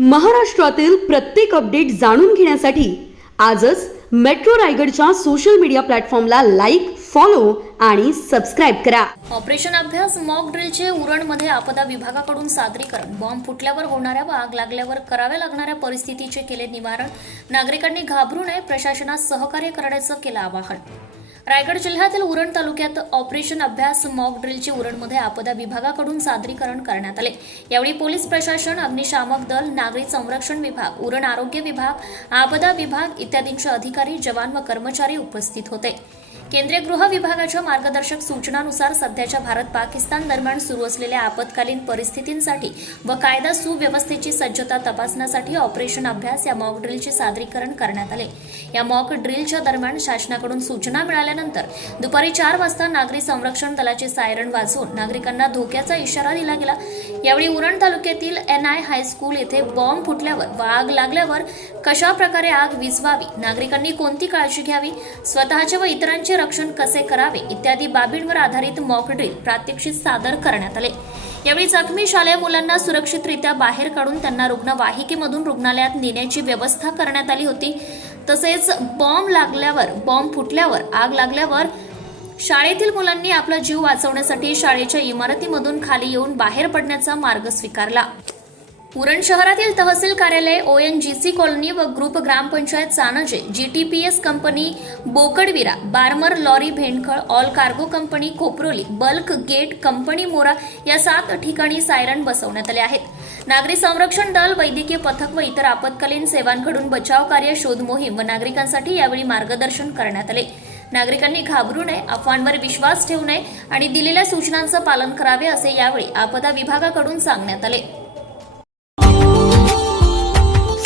महाराष्ट्रातील प्रत्येक अपडेट जाणून घेण्यासाठी आजच मेट्रो रायगडच्या सोशल मीडिया प्लॅटफॉर्मला लाईक फॉलो आणि सबस्क्राईब करा. ऑपरेशन अभ्यास मॉक ड्रिलचे उरणमध्ये आपदा विभागाकडून सादरीकरण. बॉम्ब फुटल्यावर होणाऱ्या व आग लागल्यावर कराव्या लागणाऱ्या परिस्थितीचे केले निवारण. नागरिकांनी घाबरू नये प्रशासनास सहकार्य करण्याचं केलं आवाहन. रायगड जिल्ह्यातील उरण तालुक्यात ऑपरेशन अभ्यास मॉक ड्रिलचे उरणमध्ये आपदा विभागाकडून सादरीकरण करण्यात आले. यावेळी पोलीस प्रशासन अग्निशामक दल नागरिक संरक्षण विभाग उरण आरोग्य विभाग आपदा विभाग इत्यादींचे अधिकारी जवान व कर्मचारी उपस्थित होते. केंद्रीय गृह विभागाच्या मार्गदर्शक सूचनानुसार सध्याच्या भारत पाकिस्तान दरम्यान सुरू असलेल्या आपत्कालीन परिस्थितींसाठी व कायदा सुव्यवस्थेची सज्जता तपासण्यासाठी ऑपरेशन अभ्यास या मॉक ड्रिलचे सादरीकरण करण्यात आले. या मॉक ड्रिलच्या दरम्यान शासनाकडून सूचना मिळाल्या आल्यानंतर दुपारी चार वाजता नागरी संरक्षण दलाचे सायरन वाजवून नागरिकांना धोक्याचा इशारा दिला गेला. यावेळी उरण तालुक्यातील एन आय हायस्कूल येथे बॉम्ब फुटल्यावर व आग लागल्यावर कशा प्रकारे आग विझवावी नागरिकांनी कोणती काळजी घ्यावी स्वतःचे व इतरांचे रक्षण कसे करावे इत्यादी बाबींवर आधारित मॉक ड्रिल प्रात्यक्षिक सादर करण्यात आले. यावेळी जखमी शालेय मुलांना सुरक्षितरित्या बाहेर काढून त्यांना रुग्णवाहिकेमधून रुग्णालयात नेण्याची व्यवस्था करण्यात आली होती. तसेच बॉम्ब लागल्यावर बॉम्ब फुटल्यावर आग लागल्यावर शाळेतील मुलांनी आपला जीव वाचवण्यासाठी शाळेच्या इमारतीमधून खाली येऊन बाहेर पडण्याचा मार्ग स्वीकारला. उरण शहरातील तहसील कार्यालय O N G C colony व ग्रुप ग्रामपंचायत Sanje G T P S company Bokadvira Barmer lorry Bhendkhal all cargo company Khoparoli bulk gate company Mora या सात ठिकाणी सायरन बसवण्यात आले आहेत. नागरी संरक्षण दल वैद्यकीय पथक व इतर आपत्कालीन सेवांकडून बचाव कार्य शोध मोहीम व नागरिकांसाठी यावेळी मार्गदर्शन करण्यात आले. नागरिकांनी घाबरू नये अफवांवर विश्वास ठेवू नये आणि दिलेल्या सूचनांचं पालन करावे असे यावेळी आपदा विभागाकडून सांगण्यात आले.